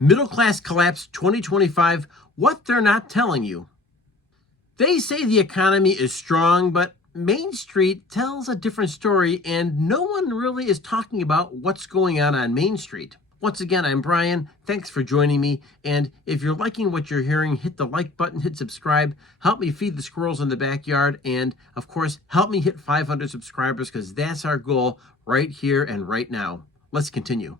Middle Class Collapse 2025, What They're Not Telling You. They say the economy is strong, but Main Street tells a different story, and no one really is talking about what's going on Main Street. Once again, I'm Brian. Thanks for joining me. And if you're liking what you're hearing, hit the like button, hit subscribe, help me feed the squirrels in the backyard, and of course, help me hit 500 subscribers because that's our goal right here and right now. Let's continue.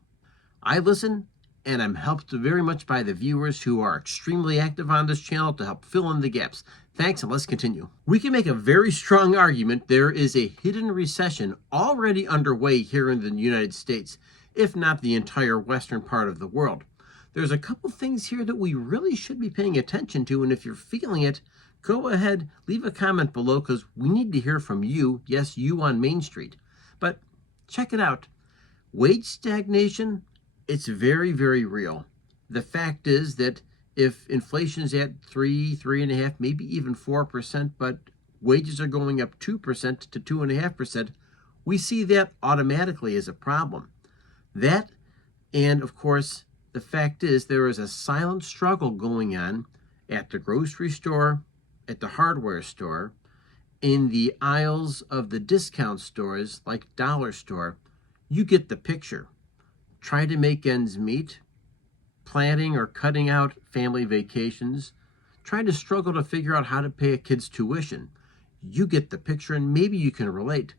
I listen, and I'm helped very much by the viewers who are extremely active on this channel to help fill in the gaps. Thanks, and let's continue. We can make a very strong argument there is a hidden recession already underway here in the United States, if not the entire western part of the world. There's a couple things here that we really should be paying attention to, and if you're feeling it, go ahead, leave a comment below because we need to hear from you, yes, you on Main Street. But check it out. Wage stagnation, it's very, very real. The fact is that if inflation is at 3.5%, maybe even 4%, but wages are going up 2% to 2.5%, we see that automatically as a problem. That, and of course, the fact is there is a silent struggle going on at the grocery store, at the hardware store, in the aisles of the discount stores like Dollar Store. You get the picture. Try to make ends meet, planning or cutting out family vacations, trying to struggle to figure out how to pay a kid's tuition. You get the picture, and maybe you can relate.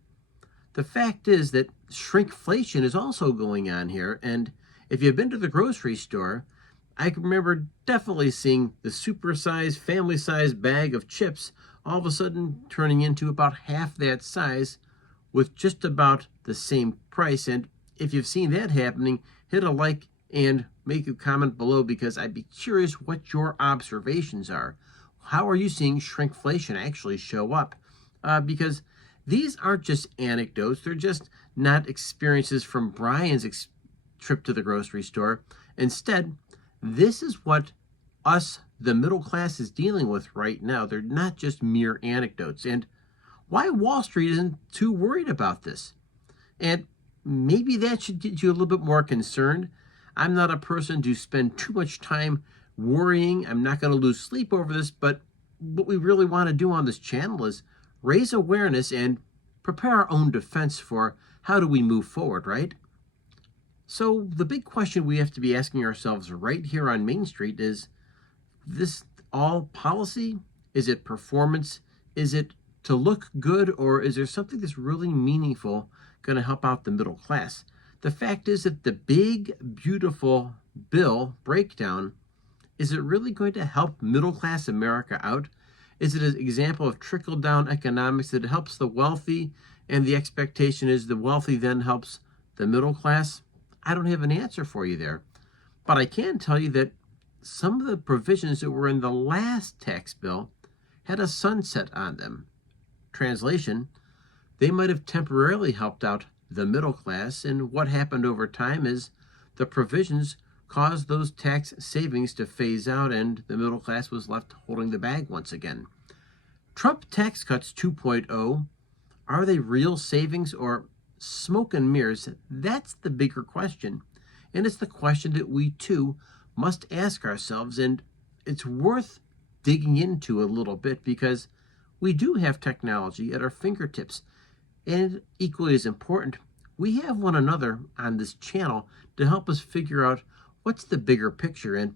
The fact is that shrinkflation is also going on here, and if you've been to the grocery store, I can remember definitely seeing the super-sized, family-sized bag of chips all of a sudden turning into about half that size with just about the same price. And if you've seen that happening, hit a like and make a comment below because I'd be curious what your observations are. How are you seeing shrinkflation actually show up? Because these aren't just anecdotes. They're just not experiences from Brian's trip to the grocery store. Instead, this is what us, the middle class, is dealing with right now. They're not just mere anecdotes. And why Wall Street isn't too worried about this. And maybe that should get you a little bit more concerned. I'm not a person to spend too much time worrying. I'm not going to lose sleep over this, but what we really want to do on this channel is raise awareness and prepare our own defense for how do we move forward, right? So the big question we have to be asking ourselves right here on Main Street is this all policy? Is it performance? Is it to look good, or is there something that's really meaningful going to help out the middle class? The fact is that the big, beautiful bill breakdown, is it really going to help middle class America out? Is it an example of trickle-down economics that helps the wealthy, and the expectation is the wealthy then helps the middle class? I don't have an answer for you there. But I can tell you that some of the provisions that were in the last tax bill had a sunset on them. Translation, they might have temporarily helped out the middle class, and what happened over time is the provisions caused those tax savings to phase out, and the middle class was left holding the bag once again. Trump tax cuts 2.0, are they real savings or smoke and mirrors? That's the bigger question, and it's the question that we too must ask ourselves, and it's worth digging into a little bit because we do have technology at our fingertips, and equally as important, we have one another on this channel to help us figure out what's the bigger picture and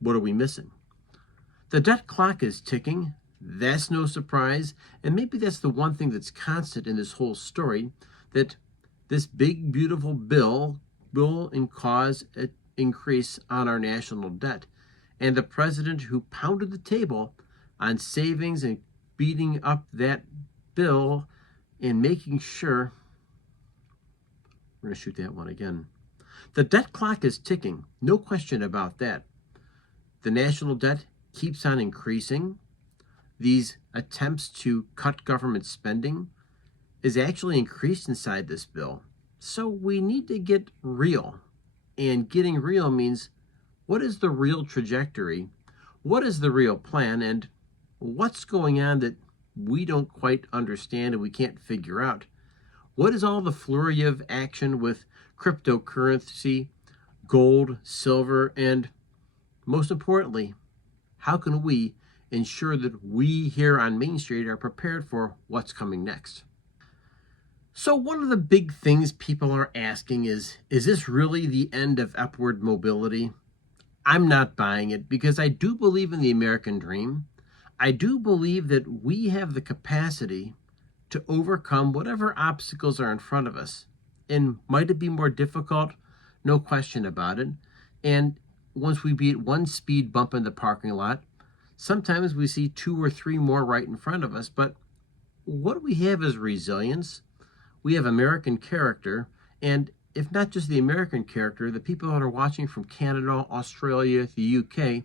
what are we missing. The debt clock is ticking. That's no surprise. And maybe that's the one thing that's constant in this whole story, that this big, beautiful bill will cause an increase on our national debt. And the president who pounded the table on savings and beating up that bill and making sure, we're going to shoot that one again. The debt clock is ticking, no question about that. The national debt keeps on increasing. These attempts to cut government spending is actually increased inside this bill. So we need to get real. And getting real means, what is the real trajectory? What is the real plan? And what's going on that we don't quite understand and we can't figure out? What is all the flurry of action with cryptocurrency, gold, silver, and most importantly, how can we ensure that we here on Main Street are prepared for what's coming next? So one of the big things people are asking is this really the end of upward mobility? I'm not buying it because I do believe in the American dream. I do believe that we have the capacity to overcome whatever obstacles are in front of us. And might it be more difficult? No question about it. And once we beat one speed bump in the parking lot, sometimes we see 2 or 3 more right in front of us. But what we have is resilience. We have American character. And if not just the American character, the people that are watching from Canada, Australia, the UK,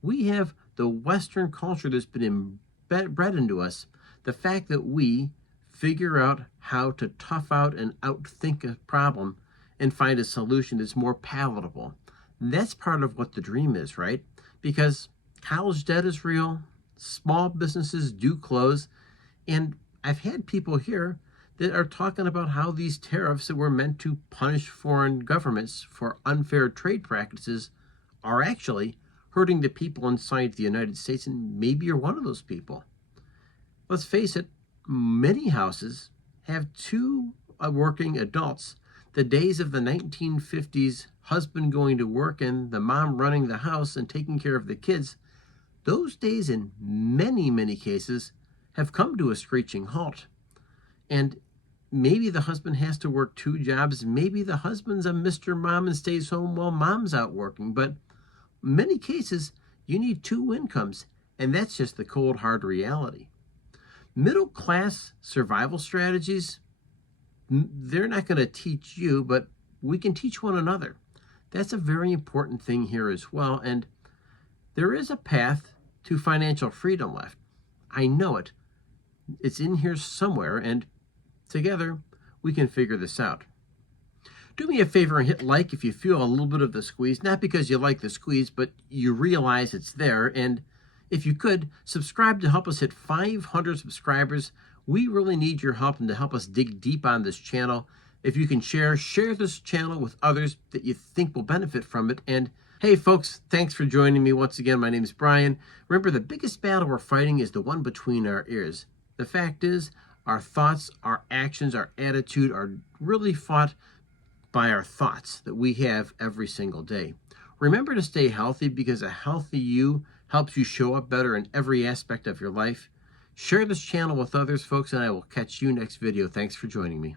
we have the Western culture that's been bred into us. The fact that we figure out how to tough out and outthink a problem and find a solution that's more palatable. That's part of what the dream is, right? Because college debt is real, small businesses do close, and I've had people here that are talking about how these tariffs that were meant to punish foreign governments for unfair trade practices are actually hurting the people inside the United States, and maybe you're one of those people. Let's face it, many houses have 2 working adults. The days of the 1950s husband going to work and the mom running the house and taking care of the kids, those days in many, many cases have come to a screeching halt. And maybe the husband has to work 2 jobs. Maybe the husband's a Mr. Mom and stays home while mom's out working. But in many cases, you need 2 incomes. And that's just the cold, hard reality. Middle class survival strategies, they're not going to teach you, but we can teach one another. That's a very important thing here as well. And there is a path to financial freedom left. I know it. It's in here somewhere, and together we can figure this out. Do me a favor and hit like if you feel a little bit of the squeeze, not because you like the squeeze, but you realize it's there. And if you could, subscribe to help us hit 500 subscribers. We really need your help and to help us dig deep on this channel. If you can share this channel with others that you think will benefit from it. And hey folks, thanks for joining me once again. My name is Brian. Remember, the biggest battle we're fighting is the one between our ears. The fact is, our thoughts, our actions, our attitude are really fought by our thoughts that we have every single day. Remember to stay healthy, because a healthy you helps you show up better in every aspect of your life. Share this channel with others, folks, and I will catch you next video. Thanks for joining me.